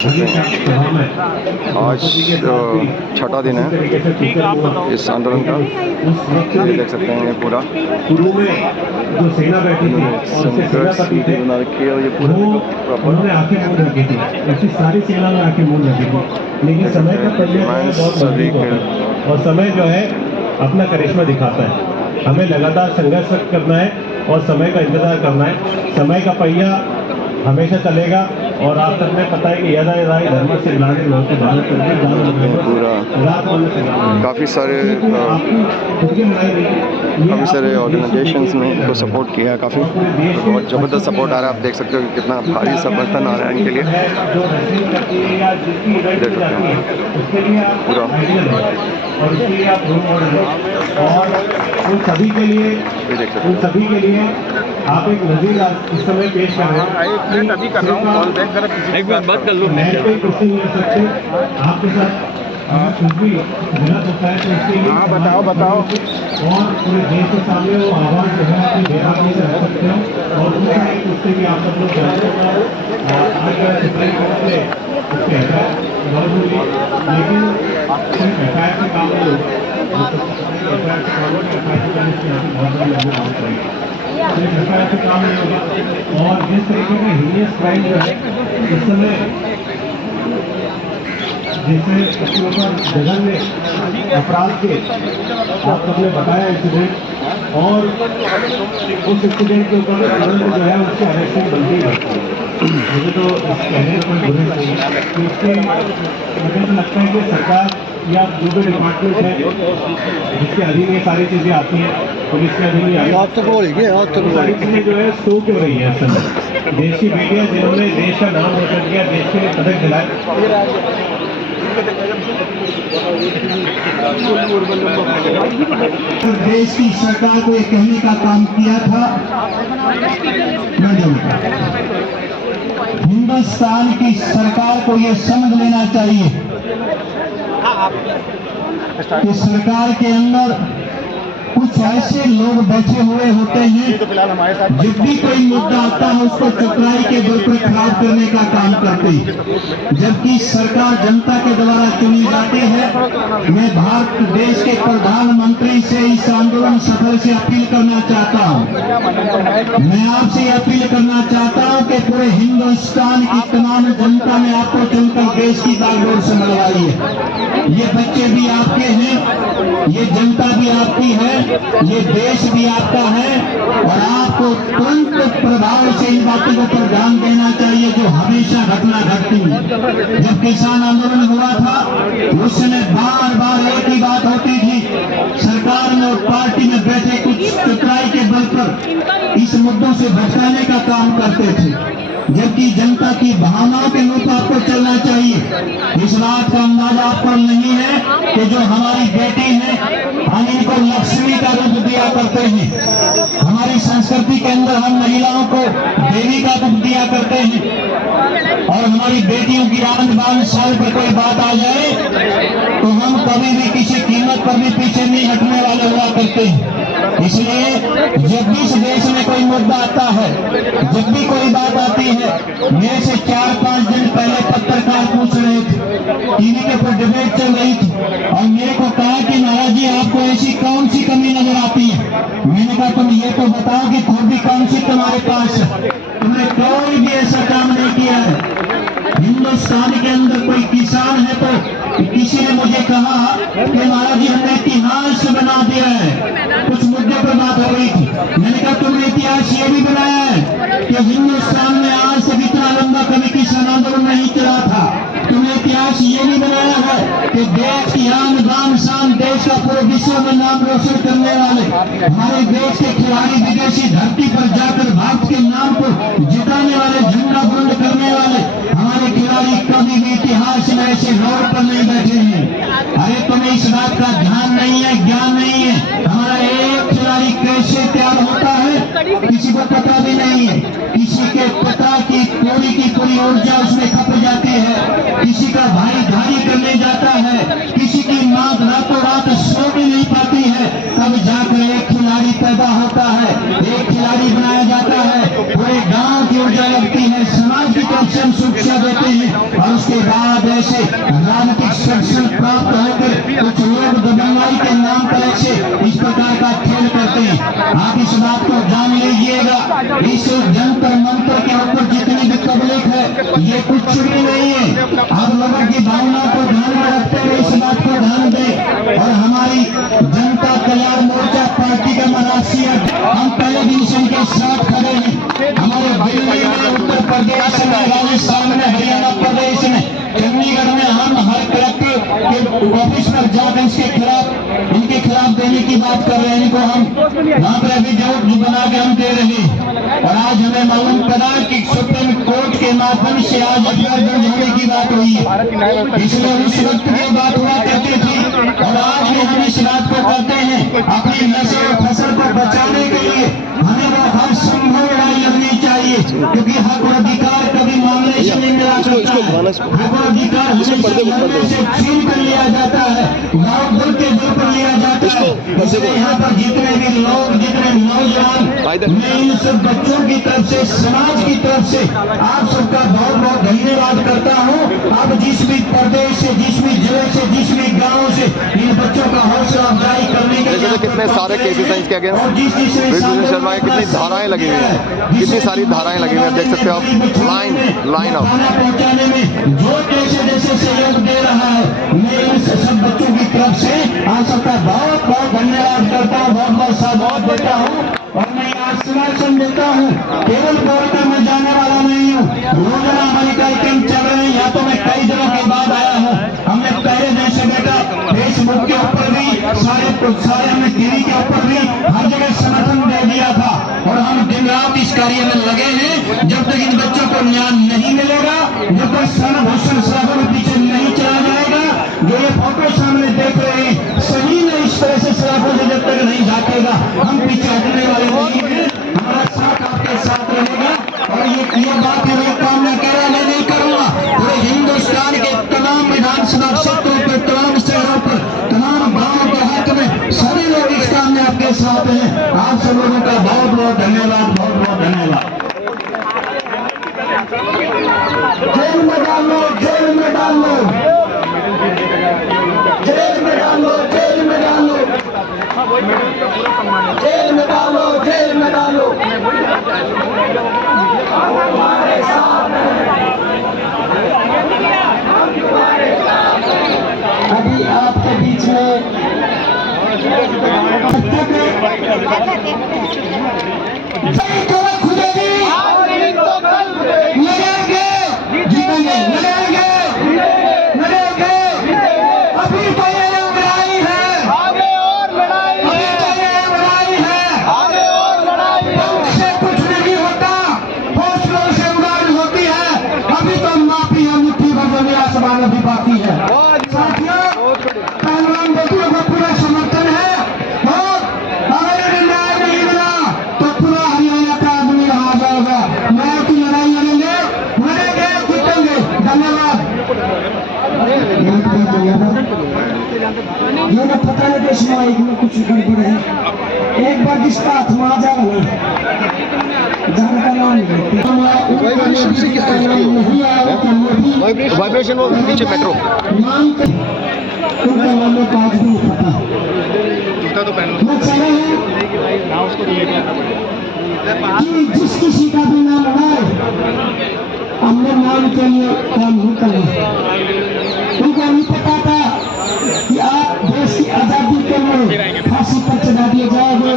आज छठा दिन है इस आंदोलन का। ये देख सकते हैं ये पूरा संघर्ष बना रखी है और ये पूरा उन्होंने आंखें मूंद रखी थी, ऐसी सारी सेना में आंखें मूंद रखी थी, लेकिन समय का पहिया बहुत मजबूत होता है और समय जो है अपना करिश्मा दिखाता है। हमें लगातार संघर्ष करना है और समय का इंतजार करना है। समय का पहिया हमेशा चलेगा और आप सबने पता है कि यदा यदा धर्म से पूरा काफ़ी सारे ऑर्गेनाइजेशंस ने इनको सपोर्ट किया है। काफ़ी बहुत ज़बरदस्त सपोर्ट आ रहा है। आप देख सकते हो कि कितना भारी समर्थन आ रहा है इनके लिए। देख सकते हैं पूरा और उन सभी के लिए आप एक नज़ीर इस समय पेश कर रहे हैं। अभी कर रहा हूँ कॉल बैक जरा एक मिनट बात कर लो। आपके साथ कुछ भी गलत होता है तो इसके लिए बताओ और पूरे देश के सामने वो आवाज़ जो है अपनी बेबाकी से रख सकते हो और उससे भी आप सब लोग जानते हैं। आज सुप्रीम कोर्ट ने उसके लेकिन सिर्फ एफआईआर से काम नहीं होगा। और जिस तरीके का हीनियस क्राइम जो है इस समय जिससे उसके ऊपर जघन्य अपराध के आप सबने बताया इंसिडेंट और उस इंसिडेंट के ऊपर तुरंत जो है उसकी अरेस्टिंग बनती है। मुझे तो इस कहने में कोई बुरी नहीं है कि उसके मुझे तो लगता है कि सरकार या जो भी डिपार्टमेंट है जिसके अधीन ये सारी चीज़ें आती हैं, पुलिस के अधीन सारी चीज़ें जो है सो क्यों रही है असल में। देश की बेटियाँ जिन्होंने देश का नाम रोशन किया, देश के लिए पदक दिलाए, देश की सरकार को ये कहने का काम किया था, हिंदुस्तान की सरकार को ये समझ लेना चाहिए कि सरकार के अंदर कुछ ऐसे लोग बैठे हुए होते हैं जब भी कोई मुद्दा आता है उसको चतुराई के बल पर खराब करने का काम करते हैं, जबकि सरकार जनता के द्वारा चुनी जाती है। मैं भारत देश के प्रधानमंत्री से इस आंदोलन सफल से अपील करना चाहता हूं। मैं आपसे अपील करना चाहता हूं कि पूरे हिंदुस्तान की तमाम जनता ने आपको चुनकर देश की बागडोर संभलवाई है। ये बच्चे भी आपके हैं, ये जनता भी आपकी है, ये देश भी आपका है और आपको तुरंत प्रभाव से इन बातों पर ध्यान देना चाहिए जो हमेशा घटना घटती है। जब किसान आंदोलन हुआ था उस समय बार बार एक ही बात होती थी, सरकार में और पार्टी में बैठे कुछ चतुराई के बल पर इस मुद्दों से भटकाने का काम करते थे, जबकि जनता की भावनाओं के रूप आपको चलना चाहिए। इस बात का अंदाजा आपको नहीं है कि जो हमारी बेटी है हम इनको लक्ष्मी का रूप दिया करते हैं। हमारी संस्कृति के अंदर हम महिलाओं को देवी का रूप दिया करते हैं और हमारी बेटियों की आन बान साल पर कोई बात आ जाए तो हम कभी भी किसी कीमत पर भी पीछे नहीं हटने वाले हुआ करते हैं। इसलिए जब भी इस देश में कोई मुद्दा आता है, जब भी कोई बात आती है, मेरे से 4-5 दिन पहले पत्रकार पूछ रहे थे, टीवी के ऊपर डिबेट चल रही थी और मेरे को कहा कि महाराज जी आपको ऐसी कौन सी कमी नजर आती है। मैंने कहा तुम ये तो बताओ कि खूबी कौन सी तुम्हारे पास है, तुमने कोई भी ऐसा काम नहीं किया है। हिंदुस्तान के अंदर कोई किसान है तो किसी ने मुझे कहा कि महाराज जी हमने इतिहास बना दिया है, कुछ मुद्दे पर बात हो रही थी। मैंने कहा तुमने इतिहास ये भी बनाया है कि हिंदुस्तान में आज तक इतना लंबा कभी किसान आंदोलन नहीं चला था। तुमने इतिहास ये भी बनाया है कि देश की आन बान शान, देश का पूरे विश्व में नाम रोशन करने वाले हमारे देश के खिलाड़ी विदेशी धरती पर जाकर भारत के नाम को जिताने वाले, झंडा बुलंद करने वाले हमारे खिलाड़ी कभी भी इतिहास में ऐसे रोड पर नहीं बैठे हैं। अरे तुम्हें इस बात का ध्यान नहीं है, ज्ञान नहीं है। हमारा एक खिलाड़ी कैसे तैयार होता है किसी को पता भी नहीं है। किसी के पिता की पूरी ऊर्जा उसमें खप जाती है, किसी का भाई धारी करने जाता है, किसी की मां रातों रात सो भी नहीं पाती है, तब जाकर एक खिलाड़ी पैदा होता है, एक खिलाड़ी बनाया जाता है। पूरे गांव की ऊर्जा लगती है, समाज की तरफ से हम शिक्षा देते हैं, और उसके बाद ऐसे राजनीतिक शिक्षण प्राप्त होकर कुछ लोग दबंगाई के नाम पर ऐसे इस प्रकार का खेल करते हैं। आप इस बात को जान लीजिएगा, इस जंतर मंत्र के ऊपर जितनी भी पब्लिक है ये कुछ भी नहीं है। आप लोगों की भावना को ध्यान में रखते हुए इस बात को ध्यान दें। और हमारी जनता कल्याण मोर्चा पार्टी का महाराष्ट्रीय हम पहले दिन से इनके साथ खड़े हैं। हमारे दिल्ली में, उत्तर प्रदेश में, राजस्थान में, हरियाणा प्रदेश में, चंडीगढ़ में हम हर कलेक्टर के ऑफिस पर जाकर इनके खिलाफ देने की बात कर रहे हैं। इनको हम वहाँ पर अभियोग बना के हम दे रहे हैं। और आज हमें मालूम पड़ा कि सुप्रीम कोर्ट के माध्यम से आज एफआईआर दर्ज होने की बात हुई है। इसलिए उस वक्त ये बात हुआ करती थी और आज भी हम इस बात को करते हैं। अपनी नस्ल और फसल को बचाने के लिए हमें वो हर संभव लड़ाई लड़नी चाहिए, क्योंकि हक और अधिकार कभी मामले से नहीं मिला करता है। हक और अधिकार से छीन कर लिया जाता है, गाँव बोल के जोर पर लिया जाता है। इसलिए यहाँ पर जितने भी लोग, जितने नौजवान, मैं इन सब बच्चों की तरफ से, समाज की तरफ से आप सबका बहुत बहुत धन्यवाद करता हूँ। आप जिस भी प्रदेश से, जिस भी जिले से, जिस भी गाँव से इन बच्चों का हौसला अफजाई करने के लिए कितने सारे केसेस हैं इसके अगेंस्ट। ब्रिजभूषण शर्मा की कितनी धाराएं लगी हुई हैं, कितनी सारी धाराएं लगी हुई हैं, देख सकते हो आप। लाइन ऑफ पहुंचाने में जो जैसे जैसे सहयोग दे रहा है, मैं इन सब बच्चों की तरफ से आप सबका बहुत बहुत धन्यवाद करता हूँ, बहुत बहुत साधुवाद देता हूँ। और मैं आश्वासन देता हूँ, केवल बोलकर मैं जाने वाला नहीं हूँ। रोजाना हमारे कार्यक्रम चल रहे हैं। यहाँ तो मैं कई दिनों के बाद आया हूँ। हमने पहले दिन से बेटा फेसबुक के ऊपर भी, सारे हमने टीवी के ऊपर भी हर जगह समर्थन दे दिया था। और हम दिन रात इस कार्य में लगे हैं। जब तक इन बच्चों को न्याय नहीं मिलेगा, जब तक शरणभूषण शराबों के पीछे नहीं चला जाएगा, जो ये फोटो सामने देख रहे हैं, सही में इस तरह से शराबों से जब तक नहीं झाकेगा, हम पीछे हटने वाले नहीं हैं। हमारा साथ आपके साथ रहेगा। और ये बात है, मैं काम न कह रहा, मैं नहीं करूंगा। पूरे हिंदुस्तान के तमाम विधानसभा क्षेत्रों पर, तमाम शहरों पर, तमाम गाँवों के हक में सभी लोग इस काम में आपके साथ हैं। आप सब लोगों का बहुत बहुत धन्यवाद, बहुत बहुत धन्यवाद। जेल में डालो, जेल में डालो, जेल में डालो, जेल में डालो, जेल में डालो, जेल में डालो। हमारे साथ अभी आपके बीच में खुलेगी, लड़ेंगे, जीतेंगे, लड़ेंगे, लड़ेंगे। अभी तो ये लड़ाई है, आगे और लड़ाई, अभी तो ये लड़ाई है, आगे और लड़ाई। पंख से कुछ नहीं होता, हौसलों से उड़ान होती है। अभी तो माफी है, मुट्ठी भर में आसमान अभी बाकी है। साथियों, पहलवान बेटियों का पूरा समर्थन है। और अगर न्याय नहीं मिला तो पूरा हरियाणा का आदमी आ जाएगा। न्याय की लड़ाई लड़ेंगे, लड़ेंगे, जीतेंगे। धन्यवाद। ये ना पता नहीं देश में कुछ गड़बड़ है। एक बार जिसका हाथ में आ जाएगा ना, जहाँ का नाम वाइब्रेशन, वो नीचे मेट्रो नाम उनका नाम में पाँच भी नहीं पता। जूता तो पहन वो चले हैं कि जिस किसी का भी नाम है, हमने नाम के लिए काम नहीं करना। उनको नहीं पता था कि आप देश की आजादी के लिए फांसी पर चढ़ा दिए जाओगे,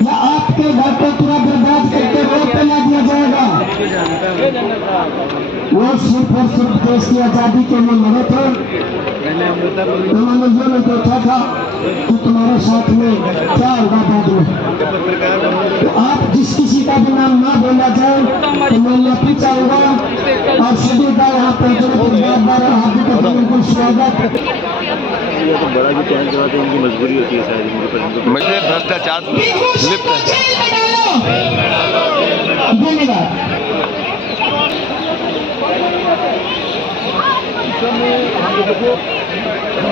या आपके घर को पूरा बर्बाद करके रोड पे ला दिया जाएगा। वो सिर्फ और सिर्फ देश की आजादी के लिए लड़े थे। उन्होंने ये नहीं देखा था कि तुम्हारे साथ में क्या होगा बाद में। तो आप जिस किसी का भी नाम ना बोला जाए तो मैं माफी चाहूंगा। और सभी का यहाँ पे बार हार्दिक बिल्कुल स्वागत। तो बड़ा भी चैन करवाते हैं, उनकी मजबूरी होती है शायद। मुझे भ्रष्टाचार लिप्त है। धन्यवाद।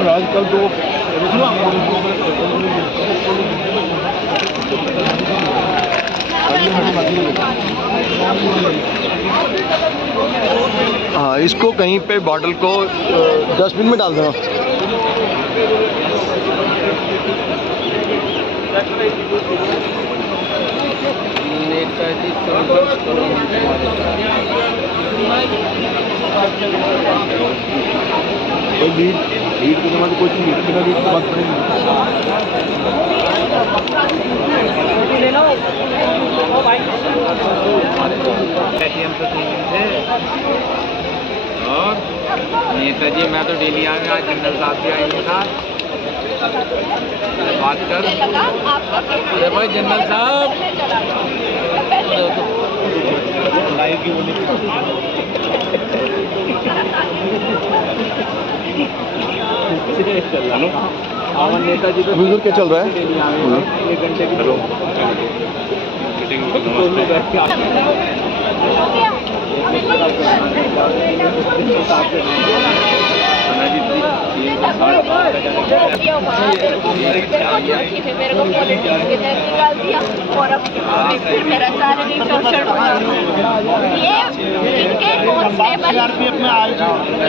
आजकल तो हाँ, इसको कहीं पे बॉटल को डस्टबिन में डाल दो। भीड़ के जमाने कोई चीज़ बिना भीड़ की बात करेंगे। और नेताजी मैं तो डेली आऊँगा, आज जनरल साहब भी आएंगे साथ बात कर। अरे भाई जनरल साहब नेताजी तो उधर क्या चल रहा है? 1 घंटे की मेरे को पॉलिटिक्स के तहत निकाल दिया और अब फिर मेरा सैलरी 64,000। ये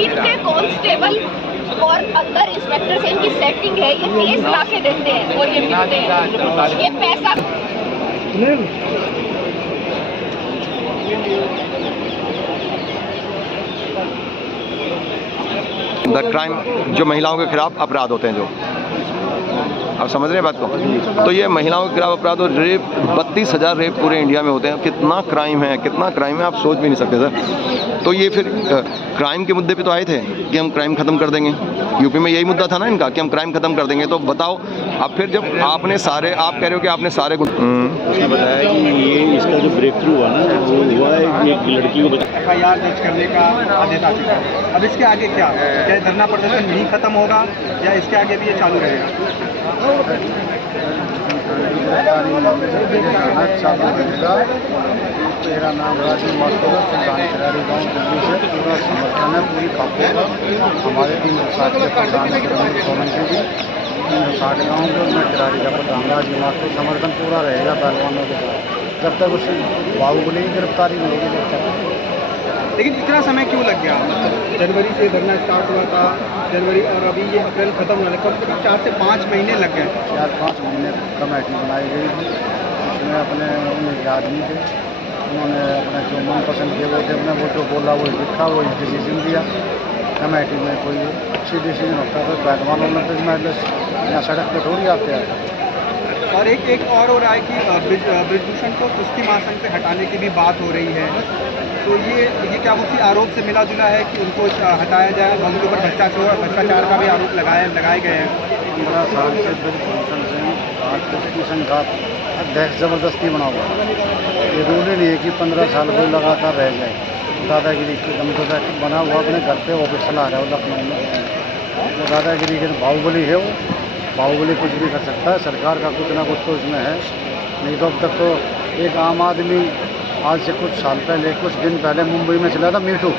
इनके कांस्टेबल और अंदर इंस्पेक्टर से इनकी सेटिंग है, ये 30 लाख के देते हैं और ये मिलते हैं, ये पैसा द क्राइम जो महिलाओं के खिलाफ अपराध होते हैं, जो आप समझ रहे हैं बात को, तो ये महिलाओं के खिलाफ अपराध और रेप 32,000 रेप पूरे इंडिया में होते हैं। कितना क्राइम है, कितना क्राइम है, आप सोच भी नहीं सकते सर। तो ये फिर क्राइम के मुद्दे पे तो आए थे कि हम क्राइम खत्म कर देंगे। यूपी में यही मुद्दा था ना इनका कि हम क्राइम खत्म कर देंगे। तो बताओ अब फिर जब आपने सारे, आप कह रहे हो कि आपने सारे उसने बताया कि ये इसका जो ब्रेक थ्रू हुआ ना, वो हुआ है एक लड़की को FIR दर्ज करने का आदेश आ चुका है। अब इसके आगे क्या, क्या धरना प्रदर्शन नहीं खत्म होगा या इसके आगे भी ये चालू रहेगा? मेरा नाम राजीव मास्टर है, प्रधान खिलाड़ी गाँव दिल्ली से। पूरा समर्थन है पूरी काफी का। हमारे 360 के प्रधान सोलन के भी 360 गाँव को मैं खिलाड़ी का प्रधान राजीव मास्टर, समर्थन पूरा रहेगा पहलवानों के साथ जब तक उस बाहुबली की गिरफ्तारी नहीं होगी जब तक। लेकिन इतना समय क्यों लग गया? जनवरी से धरना स्टार्ट हुआ था, जनवरी और अभी ये अप्रैल खत्म होने, कम से कम 4 से 5 महीने लग गए। 4-5 महीने कमेटी बनाई गई थी, उसमें अपने उनके आदमी थे, उन्होंने अपने जो मनपसंद किए वो थे, अपने वो जो बोला वो लिखा, वो डिसीजन दिया। कमेटी में कोई अच्छी डिसीजन होता तो पहलवान ओलंपिक मेडलिस्ट यहाँ सड़क पर थोड़ी आते हैं। और एक और हो रहा है कि ब्रिजभूषण को कुश्ती महासंघ से हटाने की भी बात हो रही है, तो ये क्या उसी आरोप से मिला जुला है कि उनको हटाया जाए? उनके ऊपर भ्रष्टाचार का भी आरोप लगाए गए हैं। 15 साल से ब्रिजभूषण सिंह आज कुश्ती संघ का अध्यक्ष ज़बरदस्ती बना हुआ है। ये रूल ही नहीं है कि 15 साल कोई लगातार रह जाए। दादागिरी के दम तो बना हुआ अपने घर पे ऑफिस चला रहा है वो लखनऊ में। वो दादागिरी के बाहुबली है, वो बाहुबली कुछ भी कर सकता है। सरकार का कुछ ना कुछ तो इसमें है, नहीं तो अब तक तो एक आम आदमी आज से कुछ साल पहले, कुछ दिन पहले मुंबई में चला था मीटू।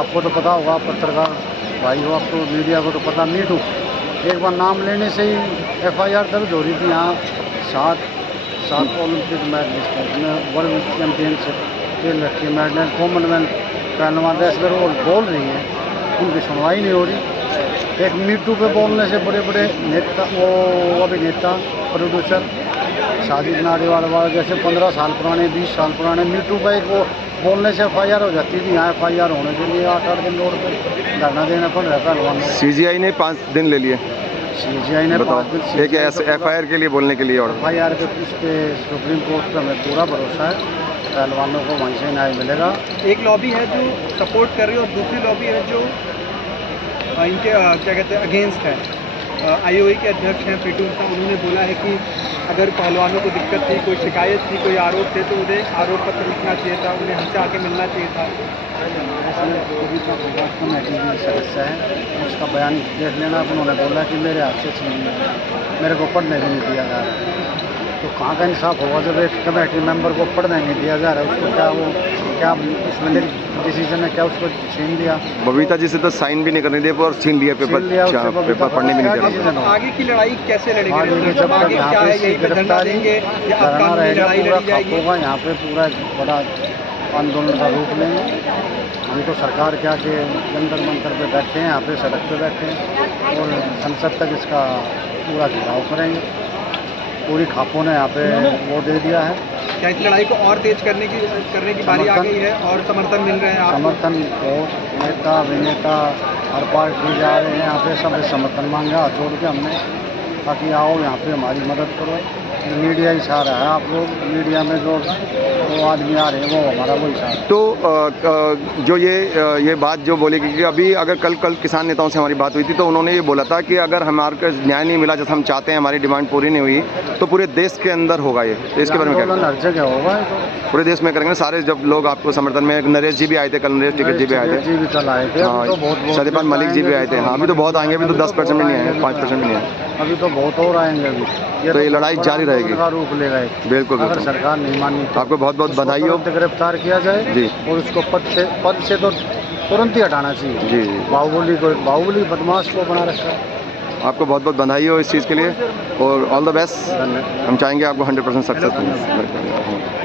आपको तो पता होगा, पत्रकार भाई हो, आपको मीडिया को तो पता, मीटू एक बार नाम लेने से ही FIR दर्ज हो रही थी। यहाँ 7 ओलंपिक मेडलिस्ट है, इसमें वर्ल्ड चैम्पियनशिप खेल रखी है, मेडल कॉमनवेल्थ पहलवान रेसलर बोल रही है, उनकी सुनवाई नहीं हो रही। एक मीटू पे बोलने से बड़े बड़े नेता, वो अभिनेता प्रोड्यूसर साजिद नाडियावाला वाला जैसे 15 साल पुराने 20 साल पुराने मीटू पे एक वो बोलने से FIR हो जाती थी। यहाँ FIR होने के लिए 8-8 दिन रोड पर धरना देना पड़ रहा है पहलवानों को। CGI ने 5 दिन ले लिए। CGI ने 5 दिन एक FIR के लिए बोलने के लिए और FIR पे उस पर सुप्रीम कोर्ट पर हमें पूरा भरोसा है, पहलवानों को वहीं से न्याय मिलेगा। एक लॉबी है जो सपोर्ट कर रही है और दूसरी लॉबी है जो इनके क्या कहते हैं अगेंस्ट है। IOA के अध्यक्ष हैं पीटू साहब, उन्होंने बोला है कि अगर पहलवानों को दिक्कत थी, कोई शिकायत थी, कोई आरोप थे तो उन्हें आरोप पत्र लिखना चाहिए था, उन्हें हमसे आके मिलना चाहिए था। कमेटी की सदस्य है, उसका बयान देख लेना। उन्होंने बोला कि मेरे हाथ से छीन लिया, मेरे को पढ़ने भी नहीं दिया जा रहा है। तो कहाँ का इंसाफ होगा जब एक कमेटी मेंबर को पढ़ने नहीं दिया जा रहा है, उसको क्या उसमें डिसीजन है, क्या उसको छीन लिया। बबीता जी से तो साइन भी नहीं करने दिए और छीन लिया पेपर, छीन लिया उससे बबीता पेपर को। पढ़ने भी नहीं क्या दे decision रहा। होगा? आगे की लड़ाई कैसे लड़ेंगे? आगे की मतलब जब तक आगे यहाँ क्या पे है, इसकी यहीं पे धरना गिरफ्तारी देंगे या अब कराना कानूनी रहेगा, लड़ाई पूरा लड़ी जाएगी? होगा यहाँ पे पूरा बड़ा आंदोलन का रूप लेंगे। हम तो सरकार क्या के जंतर मंतर पे बैठे हैं, यहाँ पे सड़क पे बैठे हैं और संसद तक इसका पूरा घेराव करेंगे। पूरी खापों ने यहाँ पे वो दे दिया है। क्या इस लड़ाई को और तेज करने की बारी आ गई है और समर्थन मिल रहे हैं आपको? समर्थन बहुत नेता अभिनेता हर पार्टी जा रहे हैं यहाँ पे, सब समर्थन मांगा हाथ जोड़ के हमने, ताकि आओ यहाँ पे हमारी मदद करो। मीडिया ही सहारा है, आप लोग मीडिया में जो वो आदमी आ रहे हैं वो हमारा वो इशारा है। तो जो ये बात जो बोली कि अभी अगर कल किसान नेताओं से हमारी बात हुई थी तो उन्होंने ये बोला था कि अगर हमारे को न्याय नहीं मिला जैसा हम चाहते हैं, हमारी डिमांड पूरी नहीं हुई तो पूरे देश के अंदर होगा ये। तो इसके बारे में क्या आंदोलन हर जगह होगा ये तो। पूरे देश में करेंगे सारे, जब लोग आपको समर्थन में, नरेश जी भी आए थे कल, नरेश टिकट जी भी आए जी भी कल आए थे, हाँ, अभी तो बहुत सत्यपाल मलिक जी भी आए थे। हाँ, अभी तो बहुत आएंगे, अभी तो 10% भी नहीं आए, 5% भी नहीं आए। अभी तो बहुत और आएंगे अभी। तो ये लड़ाई बड़ा जारी रहेगी। आंदोलन का रूप लेगा ये। बिल्कुल अगर बिल्कुल। सरकार नहीं मानी तो आपको बहुत बहुत उसको बधाई हो। तुरंत गिरफ्तार किया जाए जी। और उसको पद से तो तुरंत ही हटाना चाहिए। जी जी, बाहुबली बदमाश को बना रखा है। आपको बहुत बहुत बधाई हो इस चीज़ के लिए और ऑल द बेस्ट। धन्यवाद। हम चाहेंगे आपको 100% सक्सेस मिले।